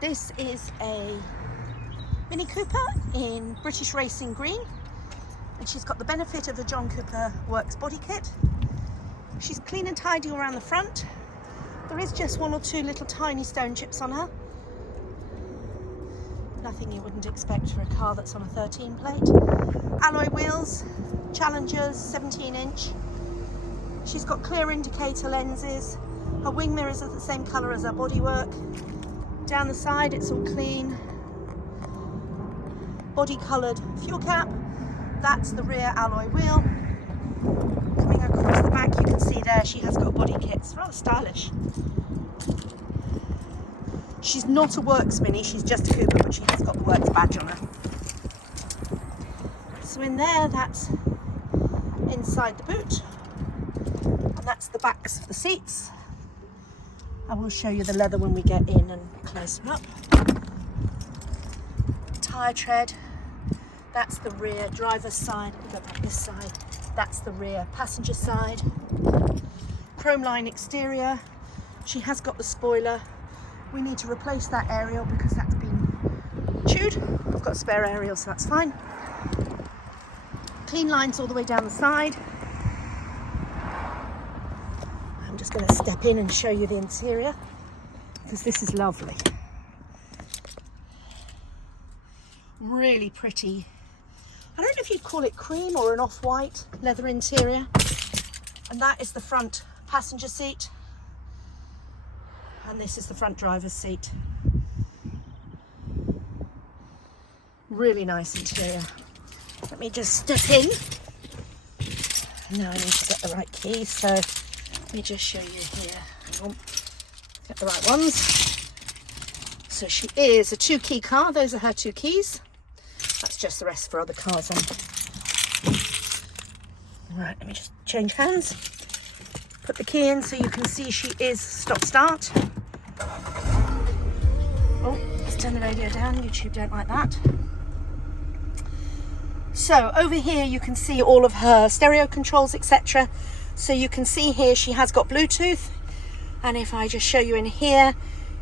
This is a Mini Cooper in British Racing Green, and she's got the benefit of a John Cooper Works body kit. She's clean and tidy around the front. There is just one or two little tiny stone chips on her. Nothing you wouldn't expect for a car that's on a 13 plate. Alloy wheels, Challengers, 17-inch. She's got clear indicator lenses. Her wing mirrors are the same colour as her bodywork. Down the side it's all clean. Body coloured fuel cap. That's the rear alloy wheel. Coming across the back you can see there she has got a body kit. It's rather stylish. She's not a Works Mini, she's just a Cooper, but she has got the Works badge on her. So in there, that's inside the boot. And that's the backs of the seats. I will show you the leather when we get in and close them up. Tyre tread. That's the rear driver's side. Let me go back this side. That's the rear passenger side. Chrome line exterior. She has got the spoiler. We need to replace that aerial because that's been chewed. I've got a spare aerial, so that's fine. Clean lines all the way down the side. I'm just going to step in and show you the interior because this is lovely. Really pretty. I don't know if you'd call it cream or an off-white leather interior. And that is the front passenger seat. And this is the front driver's seat. Really nice interior. Let me just step in. Now I need to get the right keys, so let me just show you here. Get the right ones. So she is a 2-key car. Those are her 2 keys. That's just the rest for other cars on. Right, let me just change hands. Put the key in so you can see she is stop-start. Oh, let's turn the radio down. YouTube don't like that. So over here you can see all of her stereo controls, etc. So you can see here she has got Bluetooth. And if I just show you in here,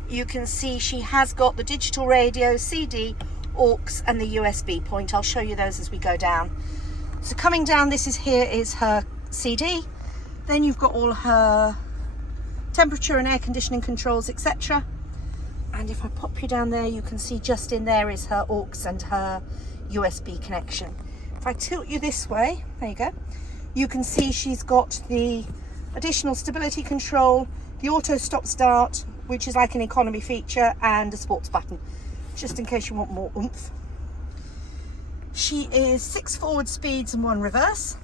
you can see she has got the digital radio, CD, aux and the USB point. I'll show you those as we go down. So coming down, here is her CD. Then you've got all her temperature and air conditioning controls, etc. And if I pop you down there, you can see just in there is her aux and her USB connection. If I tilt you this way, there you go, you can see she's got the additional stability control, the auto stop start, which is like an economy feature, and a sports button, just in case you want more oomph. She is 6 forward speeds and 1 reverse.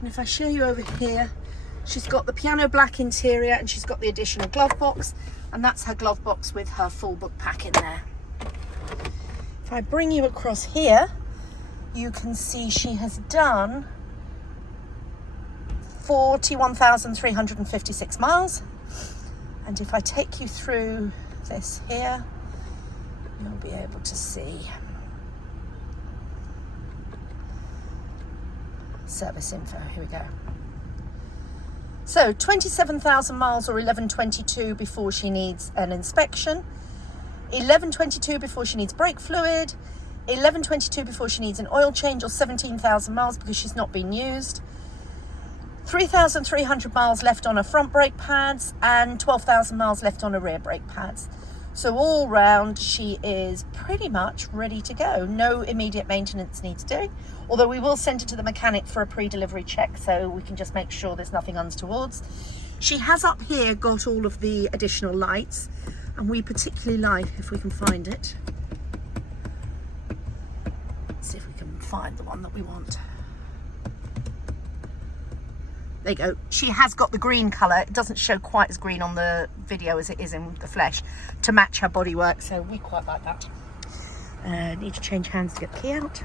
And if I show you over here, she's got the piano black interior and she's got the additional glove box, and that's her glove box with her full book pack in there. If I bring you across here, you can see she has done 41,356 miles. And if I take you through this here, you'll be able to see service info. Here we go. So 27,000 miles, or 1122 before she needs an inspection, 1122 before she needs brake fluid, 1122 before she needs an oil change, or 17,000 miles because she's not been used, 3,300 miles left on her front brake pads, and 12,000 miles left on her rear brake pads. So all round she is pretty much ready to go. No immediate maintenance needs doing, although we will send her to the mechanic for a pre-delivery check so we can just make sure there's nothing untowards. She has up here got all of the additional lights, and we particularly like, if we can find it, let's see if we can find the one that we want. There you go. She has got the green colour. It doesn't show quite as green on the video as it is in the flesh, to match her bodywork, so we quite like that. Need to change hands to get the key out.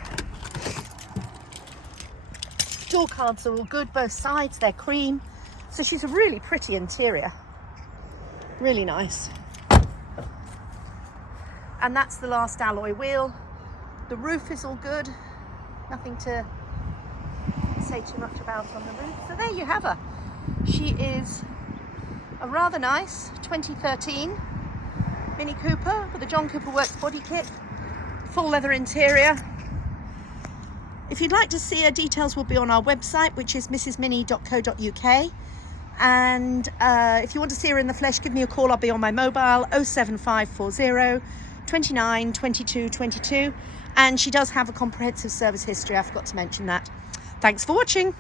Door cards are all good, both sides, they're cream. So she's a really pretty interior. Really nice. And that's the last alloy wheel. The roof is all good. Nothing to say too much about on the roof. So there you have her. She is a rather nice 2013 Mini Cooper with the John Cooper Works body kit, full leather interior. If you'd like to see her, details will be on our website, which is mrsmini.co.uk. And if you want to see her in the flesh, give me a call. I'll be on my mobile 07540 29 22 22. And she does have a comprehensive service history. I forgot to mention that. Thanks for watching.